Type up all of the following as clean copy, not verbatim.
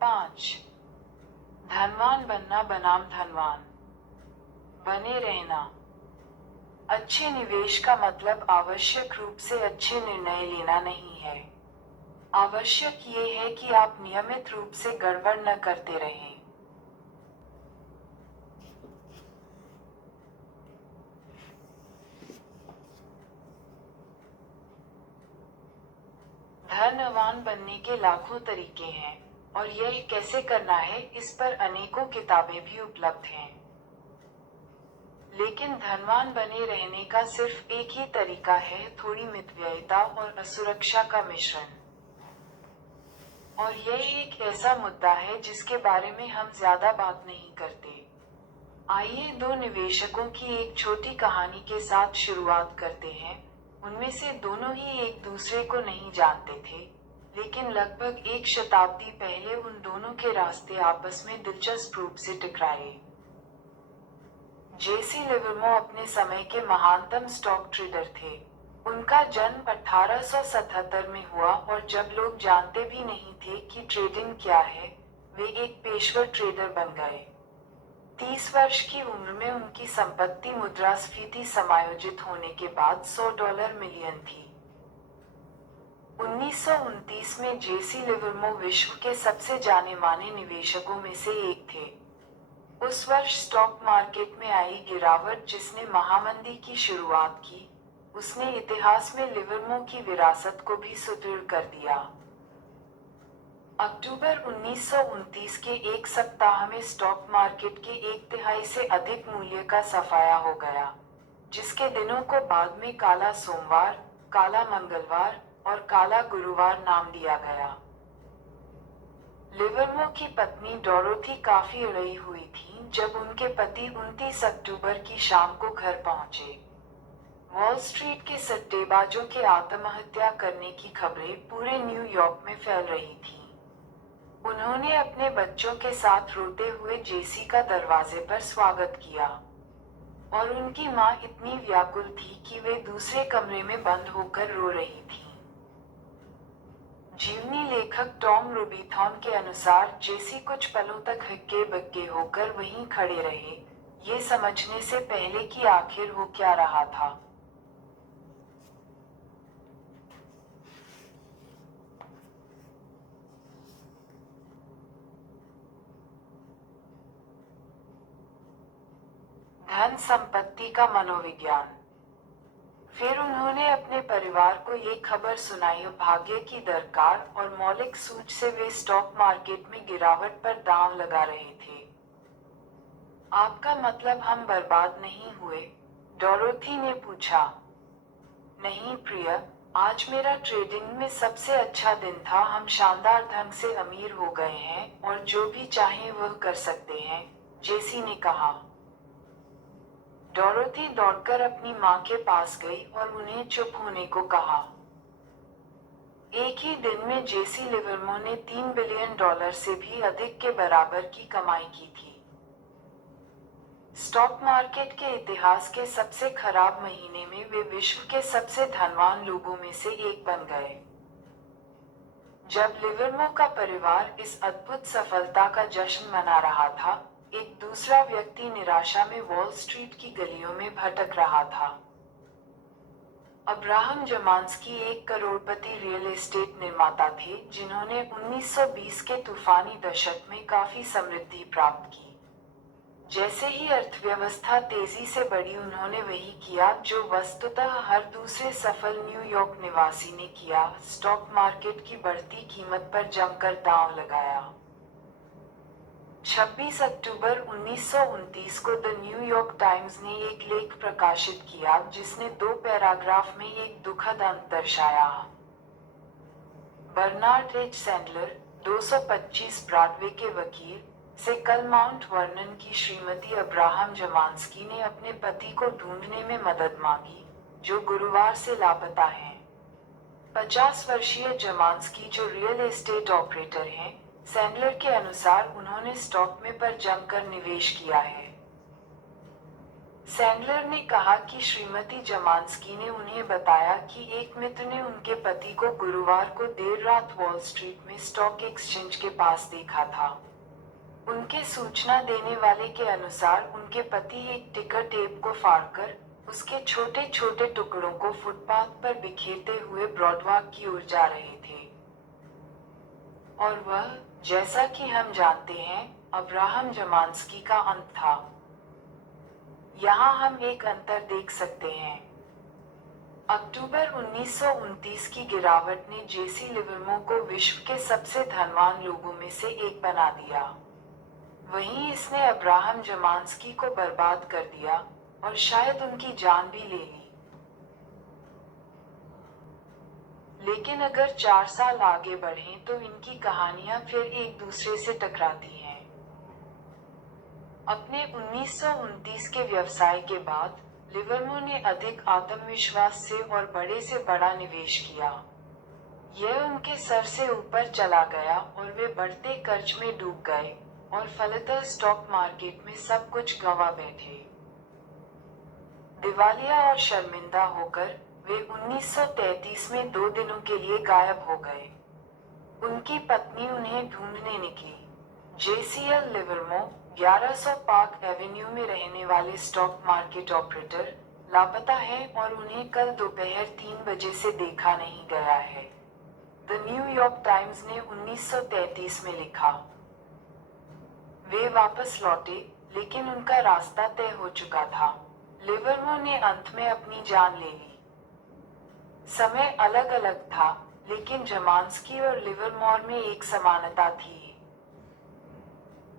5. धनवान बनना बनाम धनवान बने रहना। अच्छे निवेश का मतलब आवश्यक रूप से अच्छे निर्णय लेना नहीं है। आवश्यक ये है कि आप नियमित रूप से गड़बड़ न करते रहें। धनवान बनने के लाखों तरीके हैं, और यह कैसे करना है इस पर अनेकों किताबें भी उपलब्ध हैं। लेकिन धनवान बने रहने का सिर्फ एक ही तरीका है, थोड़ी मितव्ययिता और असुरक्षा का मिश्रण। और यह एक ऐसा मुद्दा है जिसके बारे में हम ज्यादा बात नहीं करते। आइए दो निवेशकों की एक छोटी कहानी के साथ शुरुआत करते हैं। उनमें से दोनों ही एक दूसरे को नहीं जानते थे, लेकिन लगभग एक शताब्दी पहले उन दोनों के रास्ते आपस में दिलचस्प रूप से टकराए। जेसी लिवरमो अपने समय के महानतम स्टॉक ट्रेडर थे। उनका जन्म 1877 में हुआ, और जब लोग जानते भी नहीं थे कि ट्रेडिंग क्या है, वे एक पेशेवर ट्रेडर बन गए। 30 वर्ष की उम्र में उनकी संपत्ति मुद्रास्फीति समायोजित होने के बाद $100 मिलियन थी। 1929 में जेसी लिवरमो विश्व के सबसे जाने माने निवेशकों में से एक थे। उस वर्ष स्टॉक मार्केट में आई गिरावट जिसने महामंदी की शुरुआत की, उसने इतिहास में लिवरमो की विरासत को भी सुदृढ़ कर दिया। अक्टूबर 1929 के एक सप्ताह में स्टॉक मार्केट के 1/3 से अधिक मूल्य का सफाया हो गया, जिसके दिनों को बाद में काला सोमवार, काला मंगलवार और काला गुरुवार नाम दिया गया। लिवरमो की पत्नी डोरोथी काफी उड़ई हुई थी जब उनके पति 29 अक्टूबर की शाम को घर पहुंचे। वॉल स्ट्रीट के सट्टेबाजों के आत्महत्या करने की खबरें पूरे न्यूयॉर्क में फैल रही थीं। उन्होंने अपने बच्चों के साथ रोते हुए जेसी का दरवाजे पर स्वागत किया, और उनकी मां इतनी व्याकुल थी कि वे दूसरे कमरे में बंद होकर रो रही थी। जीवनी लेखक टॉम रूबिथॉन के अनुसार जेसी कुछ पलों तक हक्के बक्के होकर वहीं खड़े रहे, ये समझने से पहले कि आखिर हो क्या रहा था। धन संपत्ति का मनोविज्ञान। फिर उन्होंने अपने परिवार को ये खबर सुनाई, भाग्य की दरकार और मौलिक सूझ से वे स्टॉक मार्केट में गिरावट पर दांव लगा रहे थे। आपका मतलब हम बर्बाद नहीं हुए? डोरोथी ने पूछा। नहीं प्रिय, आज मेरा ट्रेडिंग में सबसे अच्छा दिन था। हम शानदार ढंग से अमीर हो गए हैं और जो भी चाहें वह कर सकते हैं, जेसी ने कहा। डोरोथी दौड़कर अपनी मां के पास गई और उन्हें चुप होने को कहा। एक ही दिन में जेसी लिवरमो ने $3 बिलियन से भी अधिक के बराबर की कमाई की थी। स्टॉक मार्केट के इतिहास के सबसे खराब महीने में वे विश्व के सबसे धनवान लोगों में से एक बन गए। जब लिवरमो का परिवार इस अद्भुत सफलता का जश्न मना रहा था, एक दूसरा व्यक्ति निराशा में वॉल स्ट्रीट की गलियों में भटक रहा था। अब्राहम जमान्स्की एक करोड़पति रियल एस्टेट निर्माता थे जिन्होंने 1920 के तूफानी दशक में काफी समृद्धि प्राप्त की। जैसे ही अर्थव्यवस्था तेजी से बढ़ी, उन्होंने वही किया जो वस्तुतः हर दूसरे सफल न्यूयॉर्क निवासी ने किया, स्टॉक मार्केट की बढ़ती कीमत पर जमकर दांव लगाया। 26 अक्टूबर 1929 को द न्यूयॉर्क टाइम्स ने एक लेख प्रकाशित किया जिसने 2 पैराग्राफ में एक दुखद अंत दर्शाया। बर्नार्ड एच सैंडलर, 225 ब्रॉडवे के वकील, से कल माउंट वर्नन की श्रीमती अब्राहम जमान्स्की ने अपने पति को ढूंढने में मदद मांगी, जो गुरुवार से लापता हैं। 50 वर्षीय जमान्स्की जो रियल एस्टेट ऑपरेटर हैं, सैंडलर के अनुसार उन्होंने स्टॉक में पर जमकर निवेश किया है। सैंडलर ने कहा कि श्रीमती जमांस्की ने उन्हें बताया कि एक मित्र ने उनके पति को गुरुवार को देर रात वॉल स्ट्रीट में स्टॉक एक्सचेंज के पास देखा था। उनके सूचना देने वाले के अनुसार उनके पति एक टिकर टेप को फाड़कर उसके छोटे छोटे टुकड़ों को फुटपाथ पर बिखेरते हुए ब्रॉडवॉक की ओर जा रहे थे। और वह, जैसा कि हम जानते हैं, अब्राहम जमांस्की का अंत था। यहाँ हम एक अंतर देख सकते हैं। अक्टूबर 1929 की गिरावट ने जेसी लिवरमो को विश्व के सबसे धनवान लोगों में से एक बना दिया। वहीं इसने अब्राहम जमांस्की को बर्बाद कर दिया और शायद उनकी जान भी ले ली। लेकिन अगर 4 साल आगे बढ़ें तो इनकी कहानियां फिर एक दूसरे से टकराती हैं। अपने 1929 के व्यवसाय के बाद लिवरमो ने अधिक आत्मविश्वास से और बड़े से बड़ा निवेश किया। यह उनके सर से ऊपर चला गया और वे बढ़ते कर्ज में डूब गए और फलतः स्टॉक मार्केट में सब कुछ गंवा बैठे। दिवालिया और शर्मिंदा होकर वे 1933 में 2 दिनों के लिए गायब हो गए। उनकी पत्नी उन्हें ढूंढने निकली। जेसीएल लिवरमो, 1100 पार्क एवेन्यू में रहने वाले स्टॉक मार्केट ऑपरेटर, लापता हैं और उन्हें कल दोपहर 3 बजे से देखा नहीं गया है। द न्यूयॉर्क टाइम्स ने 1933 में लिखा। वे वापस लौटे, लेकिन उनका रास्ता तय हो चुका था। लिवरमो ने अंत में अपनी जान ले ली। समय अलग अलग था, लेकिन जमांस्की और लिवरमोर में एक समानता थी।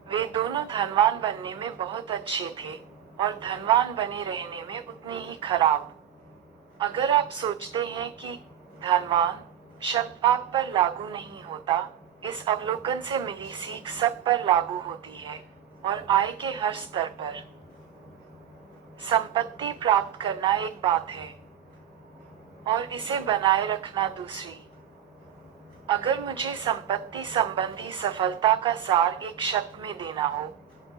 वे दोनों धनवान बनने में बहुत अच्छे थे और धनवान बने रहने में उतने ही खराब। अगर आप सोचते हैं कि धनवान शब्द आप पर लागू नहीं होता, इस अवलोकन से मिली सीख सब पर लागू होती है और आय के हर स्तर पर। संपत्ति प्राप्त करना एक बात है और इसे बनाए रखना दूसरी। अगर मुझे संपत्ति संबंधी सफलता का सार एक शब्द में देना हो,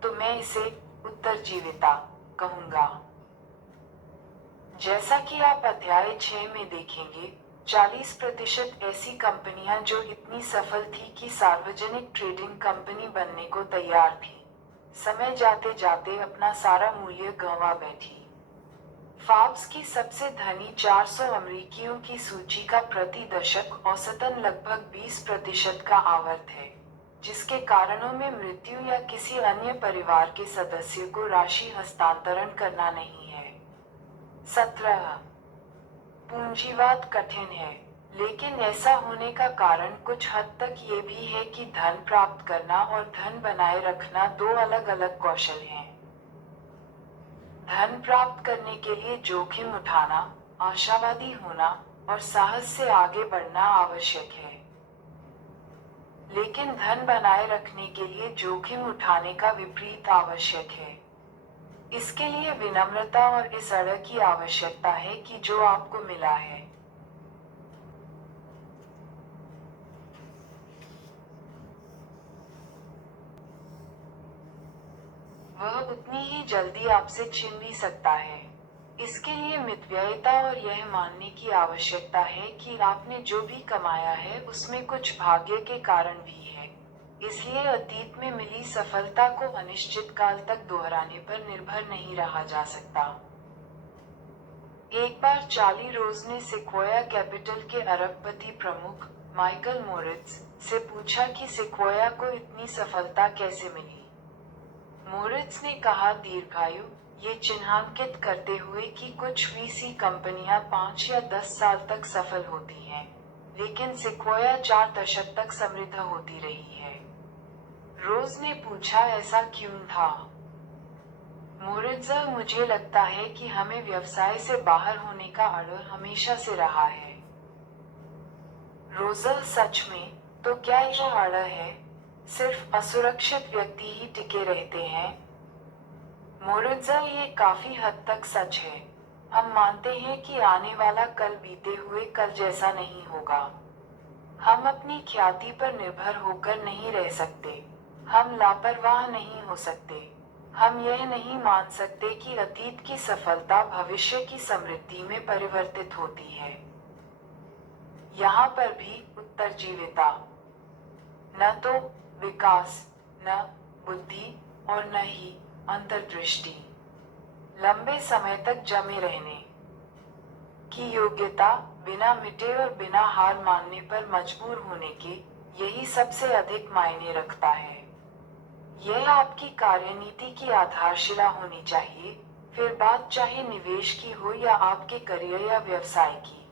तो मैं इसे उत्तरजीविता कहूंगा। जैसा कि आप अध्याय 6 में देखेंगे, 40% ऐसी कंपनियां जो इतनी सफल थी कि सार्वजनिक ट्रेडिंग कंपनी बनने को तैयार थी, समय जाते जाते अपना सारा मूल्य गंवा बैठी। फॉर्ब्स की सबसे धनी 400 अमेरिकियों की सूची का प्रति दशक औसतन लगभग 20% का आवर्त है, जिसके कारणों में मृत्यु या किसी अन्य परिवार के सदस्य को राशि हस्तांतरण करना नहीं है। 17 पूंजीवाद कठिन है, लेकिन ऐसा होने का कारण कुछ हद तक ये भी है कि धन प्राप्त करना और धन बनाए रखना 2 अलग अलग कौशल हैं। धन प्राप्त करने के लिए जोखिम उठाना, आशावादी होना और साहस से आगे बढ़ना आवश्यक है। लेकिन धन बनाए रखने के लिए जोखिम उठाने का विपरीत आवश्यक है। इसके लिए विनम्रता और इस अड़ की आवश्यकता है कि जो आपको मिला है वह उतनी ही जल्दी आपसे छीन भी सकता है। इसके लिए मितव्ययिता और यह मानने की आवश्यकता है कि आपने जो भी कमाया है उसमें कुछ भाग्य के कारण भी है। इसलिए अतीत में मिली सफलता को अनिश्चित काल तक दोहराने पर निर्भर नहीं रहा जा सकता। एक बार चार्ली रोज ने सिक्वोया कैपिटल के अरबपति प्रमुख माइकल मोरित्ज से पूछा कि सिक्वोया को इतनी सफलता कैसे मिली। मोरित्ज ने कहा, दीर्घायु, ये चिन्हांकित करते हुए कि कुछ वीसी कंपनियां 5 या 10 साल तक सफल होती हैं, लेकिन सिक्वोया 4 दशक तक समृद्ध होती रही है। रोज ने पूछा, ऐसा क्यों था? मोरित्ज, मुझे लगता है कि हमें व्यवसाय से बाहर होने का अड़ हमेशा से रहा है। रोज, सच में? तो क्या यह अड़ है? सिर्फ असुरक्षित व्यक्ति ही टिके रहते हैं। मोरित्ज, ये काफी हद तक सच है। हम मानते हैं कि आने वाला कल बीते हुए कल जैसा नहीं होगा। हम अपनी ख्याति पर निर्भर होकर नहीं रह सकते। हम लापरवाह नहीं हो सकते। हम यह नहीं मान सकते कि अतीत की सफलता भविष्य की समृद्धि में परिवर्तित होती है। यहाँ पर भी उत्तरजीविता, न तो विकास, न बुद्धि और न ही अंतर्दृष्टि, लंबे समय तक जमे रहने की योग्यता, बिना मिटे और बिना हार मानने पर मजबूर होने के, यही सबसे अधिक मायने रखता है। यह आपकी कार्यनीति की आधारशिला होनी चाहिए, फिर बात चाहे निवेश की हो या आपके करियर या व्यवसाय की।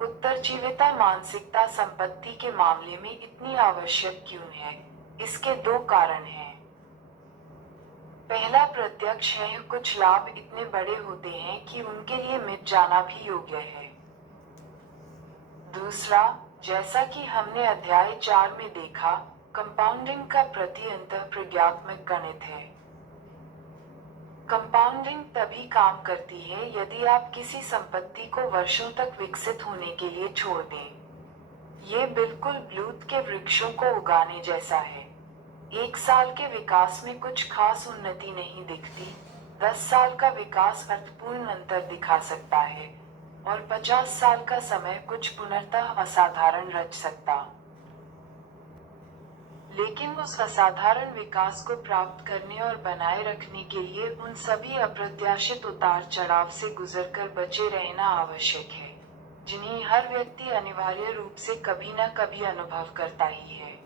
उत्तरजीविता मानसिकता संपत्ति के मामले में इतनी आवश्यक क्यों है? इसके दो कारण हैं। पहला प्रत्यक्ष है, कुछ लाभ इतने बड़े होते हैं कि उनके लिए मिट जाना भी योग्य है। दूसरा, जैसा कि हमने अध्याय 4 में देखा, कंपाउंडिंग का प्रति अंतःप्रज्ञात्मक गणित है। कंपाउंडिंग तभी काम करती है यदि आप किसी संपत्ति को वर्षों तक विकसित होने के लिए छोड़ दें। ये बिल्कुल ब्लूथ के वृक्षों को उगाने जैसा है। 1 साल के विकास में कुछ खास उन्नति नहीं दिखती, 10 साल का विकास अर्थपूर्ण अंतर दिखा सकता है, और 50 साल का समय कुछ पुनर्तः असाधारण रच सकता। लेकिन उस असाधारण विकास को प्राप्त करने और बनाए रखने के लिए उन सभी अप्रत्याशित उतार चढ़ाव से गुजरकर बचे रहना आवश्यक है, जिन्हें हर व्यक्ति अनिवार्य रूप से कभी न कभी अनुभव करता ही है।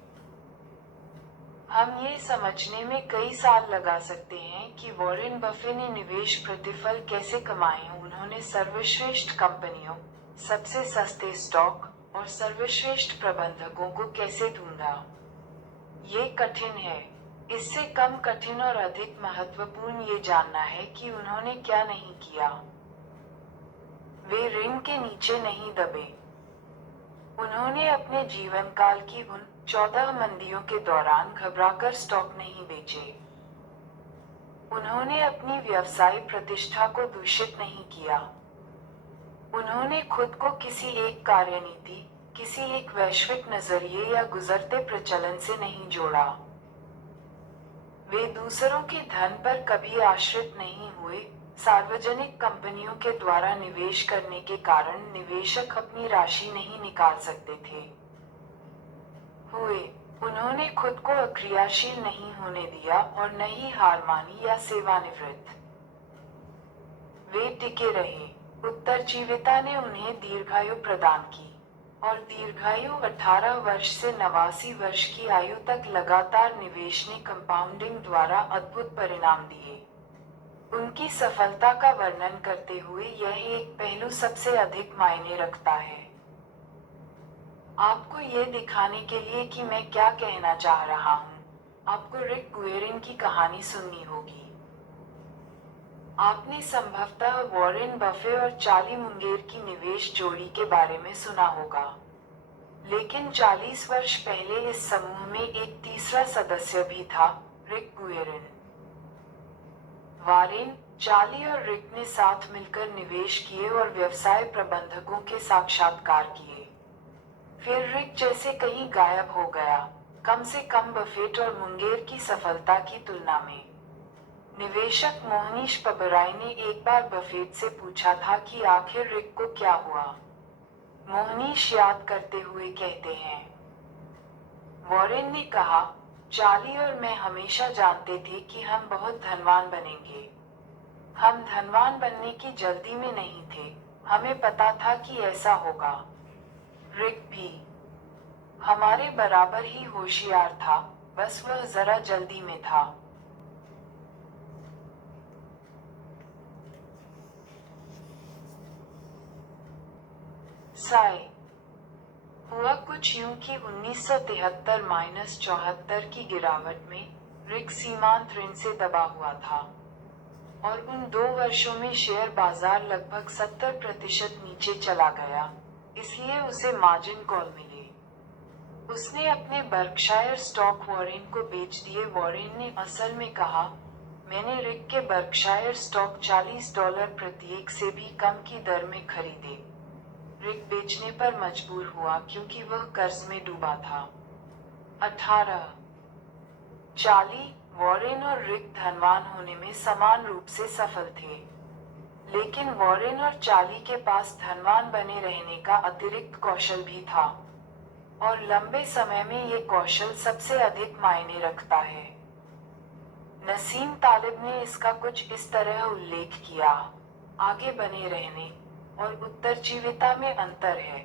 हम ये समझने में कई साल लगा सकते हैं कि वॉरेन बफे ने निवेश प्रतिफल कैसे कमाए। उन्होंने सर्वश्रेष्ठ कंपनियों, सबसे सस्ते स्टॉक और सर्वश्रेष्ठ प्रबंधकों को कैसे ढूंढा। ये कठिन है। इससे कम कठिन और अधिक महत्वपूर्ण ये जानना है कि उन्होंने क्या नहीं किया। वे ऋण के नीचे नहीं दबे। उन्होंने अपने जीवन काल की उन 14 मंदियों के दौरान घबराकर स्टॉक नहीं बेचे। उन्होंने अपनी व्यवसाय प्रतिष्ठा को दूषित नहीं किया। उन्होंने खुद को किसी एक कार्यनीति, किसी एक वैश्विक नजरिए या गुजरते प्रचलन से नहीं जोड़ा। वे दूसरों के धन पर कभी आश्रित नहीं हुए। सार्वजनिक कंपनियों के द्वारा निवेश करने के कारण निवेशक अपनी राशि नहीं निकाल सकते थे। उन्होंने खुद को अक्रियाशील नहीं होने दिया और न ही हार मानी या सेवानिवृत्त। वे टिके रहे। उत्तरजीविता ने उन्हें दीर्घायु प्रदान की, और दीर्घायु 18 वर्ष से 89 वर्ष की आयु तक लगातार निवेश ने कंपाउंडिंग द्वारा अद्भुत परिणाम दिए। उनकी सफलता का वर्णन करते हुए यह एक पहलू सबसे अधिक मायने रखता है। आपको ये दिखाने के लिए कि मैं क्या कहना चाह रहा हूँ, आपको रिक गुएरिन की कहानी सुननी होगी। आपने संभवतः वॉरेन बफे और चार्ली मुंगेर की निवेश जोड़ी के बारे में सुना होगा। लेकिन 40 वर्ष पहले इस समूह में एक तीसरा सदस्य भी था, रिक गुएरिन। वॉरेन, चार्ली और रिक ने साथ मिलकर निवेश किए और व्यवसाय प्रबंधकों के साक्षात्कार किए। फिर रिक जैसे कहीं गायब हो गया, कम से कम बफेट और मुंगेर की सफलता की तुलना में। निवेशक मोहनीश पबराई ने एक बार बफेट से पूछा था कि आखिर रिक को क्या हुआ। मोहनीश याद करते हुए कहते हैं, वॉरेन ने कहा, चार्ली और मैं हमेशा जानते थे कि हम बहुत धनवान बनेंगे। हम धनवान बनने की जल्दी में नहीं थे, हमें पता था कि ऐसा होगा। रिक भी हमारे बराबर ही होशियार था, बस वह जरा जल्दी में था। साय हुआ कुछ यूं कि 1973-74 की गिरावट में रिक सीमांत ऋण से दबा हुआ था, और उन 2 वर्षों में शेयर बाजार लगभग 70% नीचे चला गया, इसलिए उसे मार्जिन कॉल मिले। उसने अपने बर्कशायर स्टॉक वॉरेन को बेच दिए। वॉरेन ने असल में कहा, मैंने रिक के बर्कशायर स्टॉक $40 प्रत्येक से भी कम की दर में खरीदे। रिक बेचने पर मजबूर हुआ क्योंकि वह कर्ज में डूबा था। 18 चार्ली, वॉरेन और रिक धनवान होने में समान रूप से सफल थे, लेकिन वॉरेन और चार्ली के पास धनवान बने रहने का अतिरिक्त कौशल भी था, और लंबे समय में ये कौशल सबसे अधिक मायने रखता है। नसीम तालिब ने इसका कुछ इस तरह उल्लेख किया: आगे बने रहने और उत्तरजीविता में अंतर है।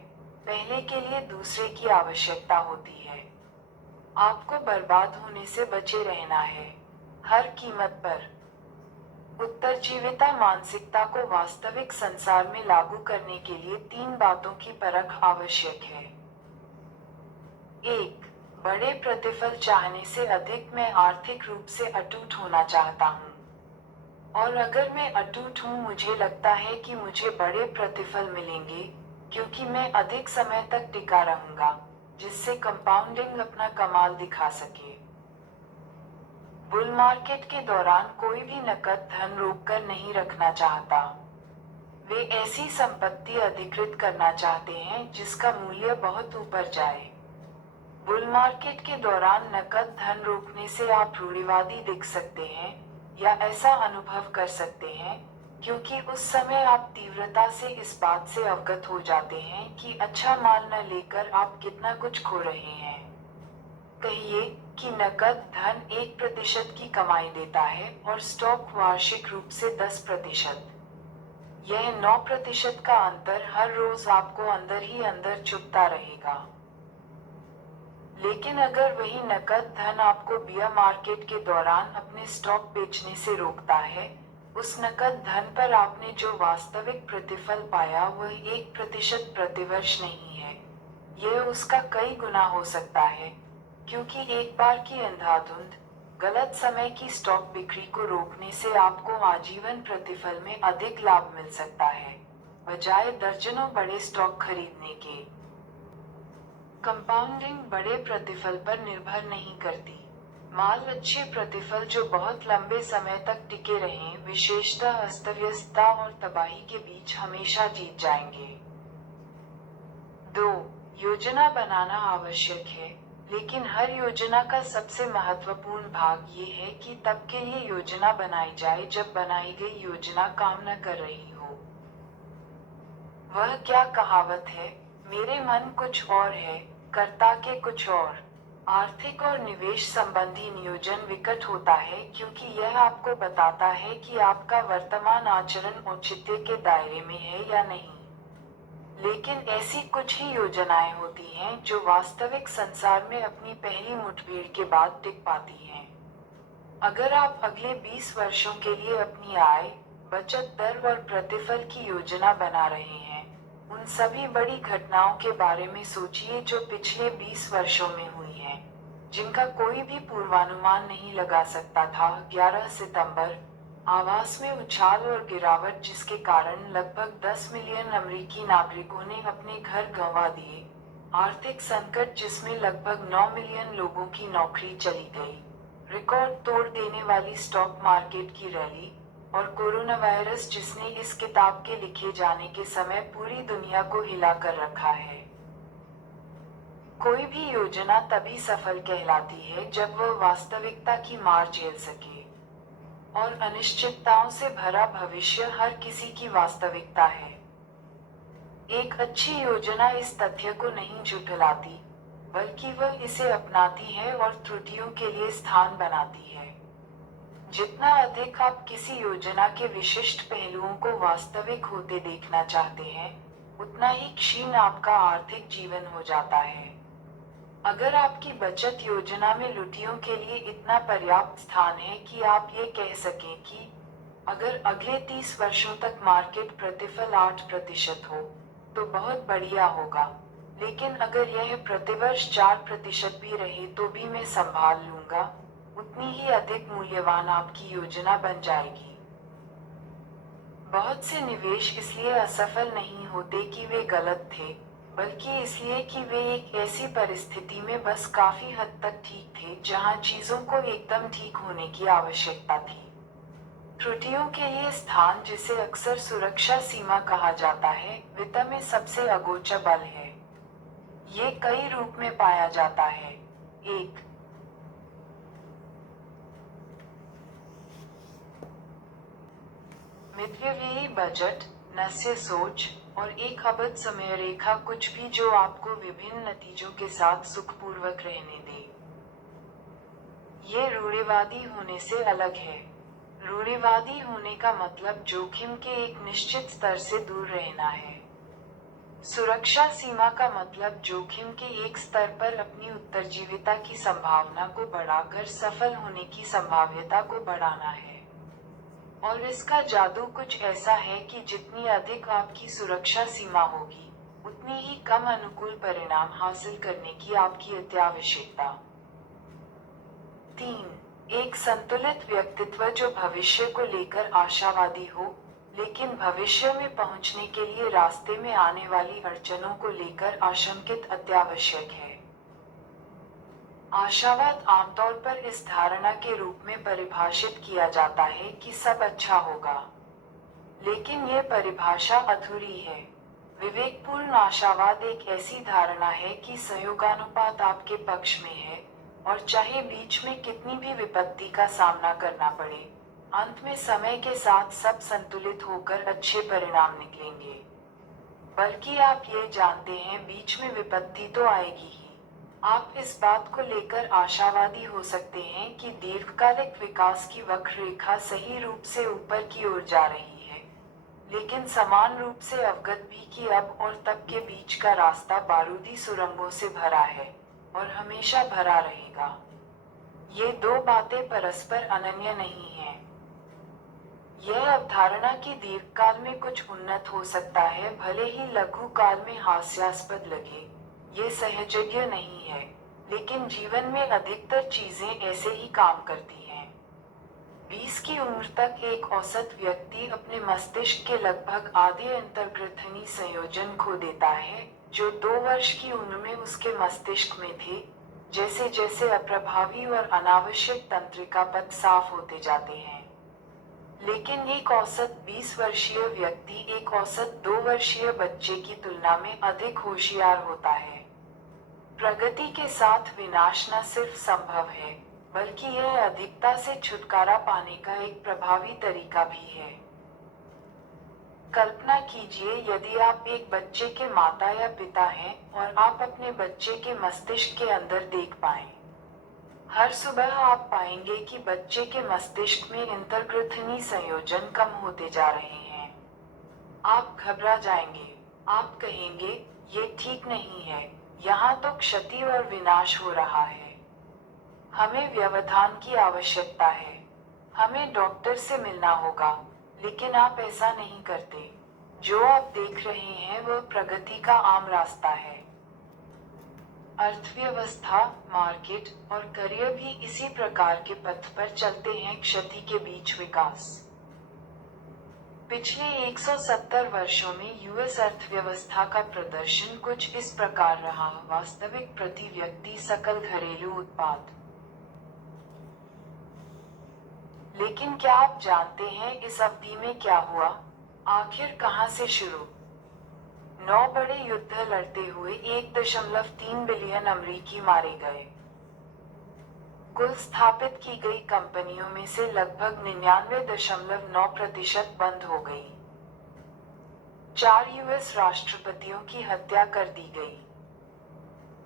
पहले के लिए दूसरे की आवश्यकता होती है। आपको बर्बाद होने से बचे रहना है, हर कीमत पर। उत्तरजीविता मानसिकता को वास्तविक संसार में लागू करने के लिए 3 बातों की परख आवश्यक है। 1. बड़े प्रतिफल चाहने से अधिक मैं आर्थिक रूप से अटूट होना चाहता हूँ, और अगर मैं अटूट हूँ मुझे लगता है कि मुझे बड़े प्रतिफल मिलेंगे, क्योंकि मैं अधिक समय तक टिका रहूंगा, जिससे कंपाउंडिंग अपना कमाल दिखा सके। बुल मार्केट के दौरान कोई भी नकद धन रोक कर नहीं रखना चाहता। वे ऐसी संपत्ति अधिकृत करना चाहते हैं जिसका मूल्य बहुत ऊपर जाए। बुल मार्केट के दौरान नकद धन रोकने से आप रूढ़िवादी दिख सकते हैं, या ऐसा अनुभव कर सकते हैं, क्योंकि उस समय आप तीव्रता से इस बात से अवगत हो जाते हैं कि अच्छा माल न लेकर आप कितना कुछ खो रहे हैं। कहिए कि नकद धन 1% की कमाई देता है और स्टॉक वार्षिक रूप से 10%। यह 9% का अंतर हर रोज आपको अंदर ही अंदर चुभता रहेगा। लेकिन अगर वही नकद धन आपको बियर मार्केट के दौरान अपने स्टॉक बेचने से रोकता है, उस नकद धन पर आपने जो वास्तविक प्रतिफल पाया वह 1% प्रतिवर्ष नहीं है, यह उसका कई गुना हो सकता है, क्योंकि एक बार की अंधाधुंध, गलत समय की स्टॉक बिक्री को रोकने से आपको आजीवन प्रतिफल में अधिक लाभ मिल सकता है, बजाय दर्जनों बड़े स्टॉक खरीदने के। कंपाउंडिंग बड़े प्रतिफल पर निर्भर नहीं करती। माल अच्छे प्रतिफल जो बहुत लंबे समय तक टिके रहें, विशेषतः अस्तव्यस्तता और तबाही के बीच हमेशा जीत जाएंगे। 2. योजना बनाना आवश्यक है, लेकिन हर योजना का सबसे महत्वपूर्ण भाग ये है कि तब के लिए योजना बनाई जाए जब बनाई गई योजना काम न कर रही हो। वह क्या कहावत है, मेरे मन कुछ और है, कर्ता के कुछ और। आर्थिक और निवेश संबंधी नियोजन विकट होता है क्योंकि यह आपको बताता है कि आपका वर्तमान आचरण औचित्य के दायरे में है या नहीं। लेकिन ऐसी कुछ ही योजनाएं होती हैं जो वास्तविक संसार में अपनी पहली मुठभेड़ के बाद टिक पाती हैं। अगर आप अगले 20 वर्षों के लिए अपनी आय, बचत दर और प्रतिफल की योजना बना रहे हैं, उन सभी बड़ी घटनाओं के बारे में सोचिए जो पिछले 20 वर्षों में हुई हैं, जिनका कोई भी पूर्वानुमान नहीं लगा सकता था। 11 सितंबर, आवास में उछाल और गिरावट जिसके कारण लगभग 10 मिलियन अमेरिकी नागरिकों ने अपने घर गंवा दिए, आर्थिक संकट जिसमें लगभग 9 मिलियन लोगों की नौकरी चली गई, रिकॉर्ड तोड़ देने वाली स्टॉक मार्केट की रैली, और कोरोना वायरस जिसने इस किताब के लिखे जाने के समय पूरी दुनिया को हिला कर रखा है। कोई भी योजना तभी सफल कहलाती है जब वह वास्तविकता की मार झेल सके, और अनिश्चितताओं से भरा भविष्य हर किसी की वास्तविकता है। एक अच्छी योजना इस तथ्य को नहीं झुठलाती, बल्कि वह इसे अपनाती है और त्रुटियों के लिए स्थान बनाती है। जितना अधिक आप किसी योजना के विशिष्ट पहलुओं को वास्तविक होते देखना चाहते हैं, उतना ही क्षीण आपका आर्थिक जीवन हो जाता है। अगर आपकी बचत योजना में लुटियों के लिए इतना पर्याप्त स्थान है कि आप ये कह सकें कि अगर अगले 30 वर्षों तक मार्केट प्रतिफल 8% हो, तो बहुत बढ़िया होगा, लेकिन अगर यह प्रतिवर्ष 4% भी रहे तो भी मैं संभाल लूंगा, उतनी ही अधिक मूल्यवान आपकी योजना बन जाएगी। बहुत से निवेश इसलिए असफल नहीं होते कि वे गलत थे, बल्कि इसलिए कि वे एक ऐसी परिस्थिति में बस काफी हद तक ठीक थे जहां चीजों को एकदम ठीक होने की आवश्यकता थी। त्रुटियों के लिए स्थान, जिसे अक्सर सुरक्षा सीमा कहा जाता है, वित्त में सबसे अगोचर बल है। ये कई रूप में पाया जाता है। 1. मितव्ययी बजट, नस्य सोच और एक अबध समय रेखा कुछ भी जो आपको विभिन्न नतीजों के साथ सुखपूर्वक रहने दे। ये रूढ़िवादी होने से अलग है। रूढ़िवादी होने का मतलब जोखिम के एक निश्चित स्तर से दूर रहना है। सुरक्षा सीमा का मतलब जोखिम के एक स्तर पर अपनी उत्तरजीविता की संभावना को बढ़ाकर सफल होने की संभाव्यता को बढ़ाना है। और इसका जादू कुछ ऐसा है कि जितनी अधिक आपकी सुरक्षा सीमा होगी, उतनी ही कम अनुकूल परिणाम हासिल करने की आपकी अत्यावश्यकता। 3. एक संतुलित व्यक्तित्व जो भविष्य को लेकर आशावादी हो, लेकिन भविष्य में पहुंचने के लिए रास्ते में आने वाली अड़चनों को लेकर आशंकित अत्यावश्यक है। आशावाद आमतौर पर इस धारणा के रूप में परिभाषित किया जाता है कि सब अच्छा होगा, लेकिन यह परिभाषा अधूरी है। विवेकपूर्ण आशावाद एक ऐसी धारणा है कि सहयोगानुपात आपके पक्ष में है, और चाहे बीच में कितनी भी विपत्ति का सामना करना पड़े, अंत में समय के साथ सब संतुलित होकर अच्छे परिणाम निकलेंगे। बल्कि आप ये जानते हैं बीच में विपत्ति तो आएगी ही। आप इस बात को लेकर आशावादी हो सकते हैं कि दीर्घकालिक विकास की वक्र रेखा सही रूप से ऊपर की ओर जा रही है, लेकिन समान रूप से अवगत भी कि अब और तब के बीच का रास्ता बारूदी सुरंगों से भरा है और हमेशा भरा रहेगा। ये दो बातें परस्पर अनन्य नहीं हैं। यह अवधारणा कि दीर्घकाल में कुछ उन्नत हो सकता है भले ही लघु काल में हास्यास्पद लगे, ये सहजज्ञ नहीं है, लेकिन जीवन में अधिकतर चीजें ऐसे ही काम करती हैं। 20 की उम्र तक एक औसत व्यक्ति अपने मस्तिष्क के लगभग आधे अंतर्ग्रथनी संयोजन खो देता है, जो 2 वर्ष की उम्र में उसके मस्तिष्क में थे। जैसे जैसे अप्रभावी और अनावश्यक तंत्रिका पथ साफ होते जाते हैं। लेकिन एक औसत 20 वर्षीय व्यक्ति एक औसत 2 वर्षीय बच्चे की तुलना में अधिक होशियार होता है। प्रगति के साथ विनाश न सिर्फ संभव है, बल्कि यह अधिकता से छुटकारा पाने का एक प्रभावी तरीका भी है। कल्पना कीजिए यदि आप एक बच्चे के माता या पिता हैं और आप अपने बच्चे के मस्तिष्क के अंदर देख पाएं। हर सुबह आप पाएंगे कि बच्चे के मस्तिष्क में अंतर्ग्रथनी संयोजन कम होते जा रहे हैं। आप घबरा जाएंगे। आप कहेंगे, ये ठीक नहीं है, यहाँ तो क्षति और विनाश हो रहा है। हमें व्यवधान की आवश्यकता है। हमें डॉक्टर से मिलना होगा, लेकिन आप ऐसा नहीं करते। जो आप देख रहे हैं वह प्रगति का आम रास्ता है। अर्थव्यवस्था, मार्केट और करियर भी इसी प्रकार के पथ पर चलते हैं, क्षति के बीच विकास। पिछले 170 वर्षों में यूएस अर्थव्यवस्था का प्रदर्शन कुछ इस प्रकार रहा। वास्तविक प्रति व्यक्ति सकल घरेलू उत्पाद। लेकिन क्या आप जानते हैं इस अवधि में क्या हुआ? आखिर कहां से शुरू? 9 बड़े युद्ध लड़ते हुए 1.3 बिलियन अमरीकी मारे गए। कुल स्थापित की गई कंपनियों में से लगभग 99.9% बंद हो गई। 4 यूएस राष्ट्रपतियों की हत्या कर दी गई।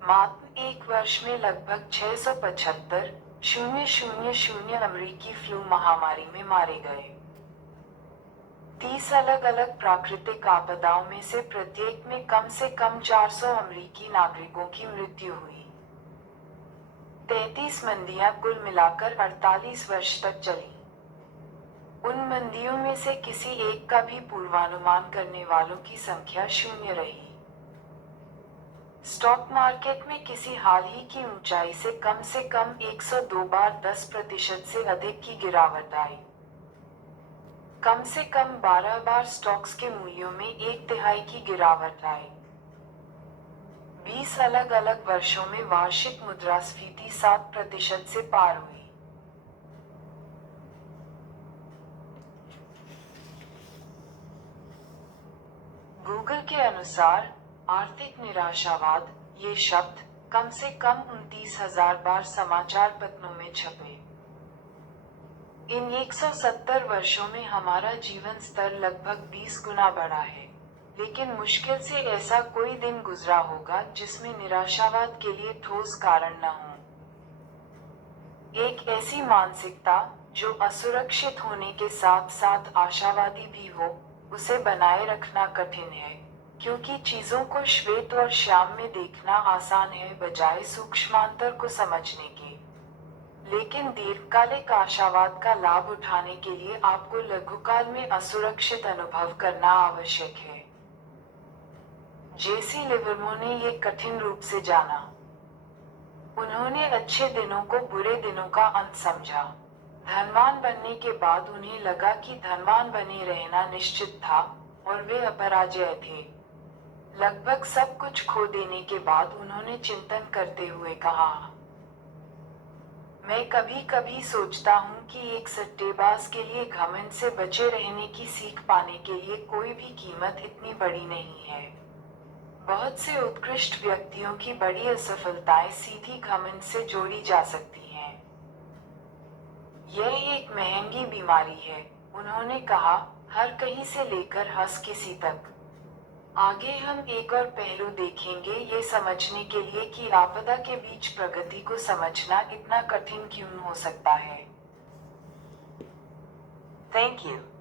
मात्र एक वर्ष में लगभग 675,000 अमरीकी फ्लू महामारी में मारे गए। 30 अलग अलग प्राकृतिक आपदाओं में से प्रत्येक में कम से कम 400 अमरीकी नागरिकों की मृत्यु हुई। 33 मंदियां कुल मिलाकर 48 वर्ष तक चली। उन मंदियों में से किसी एक का भी पूर्वानुमान करने वालों की संख्या 0 रही। स्टॉक मार्केट में किसी हाल ही की ऊंचाई से कम 102 बार 10% से अधिक की गिरावट आई। कम से कम 12 बार स्टॉक्स के मूल्यों में 1/3 की गिरावट आई। 20 अलग अलग वर्षों में वार्षिक मुद्रास्फीति 7% से पार हुई। गूगल के अनुसार आर्थिक निराशावाद ये शब्द कम से कम 29,000 बार समाचार पत्रों में छपे। इन 170 वर्षों में हमारा जीवन स्तर लगभग 20 गुना बढ़ा है, लेकिन मुश्किल से ऐसा कोई दिन गुजरा होगा जिसमें निराशावाद के लिए ठोस कारण न हो। एक ऐसी मानसिकता जो असुरक्षित होने के साथ साथ आशावादी भी हो, उसे बनाए रखना कठिन है, क्योंकि चीजों को श्वेत और श्याम में देखना आसान है बजाय सूक्ष्मांतर को समझने के। लेकिन दीर्घकालिक आशावाद का लाभ उठाने के लिए आपको लघुकाल में असुरक्षित अनुभव करना आवश्यक है। जेसी लिवरमो ने ये कठिन रूप से जाना। उन्होंने अच्छे दिनों को बुरे दिनों का अंत समझा। धनवान बनने के बाद उन्हें लगा कि धनवान बने रहना निश्चित था, और वे अपराजय थे। लगभग सब कुछ खो देने के बाद उन्होंने चिंतन करते हुए कहा, मैं कभी कभी सोचता हूँ कि एक सट्टेबाज के लिए घमंड से बचे रहने की सीख पाने के लिए कोई भी कीमत इतनी बड़ी नहीं है। बहुत से उत्कृष्ट व्यक्तियों की बड़ी असफलताएं सीधी घमंड से जोड़ी जा सकती हैं। यह एक महंगी बीमारी है, उन्होंने कहा, हर कहीं से लेकर हंस किसी तक। आगे हम एक और पहलू देखेंगे ये समझने के लिए कि आपदा के बीच प्रगति को समझना इतना कठिन क्यों हो सकता है। Thank you.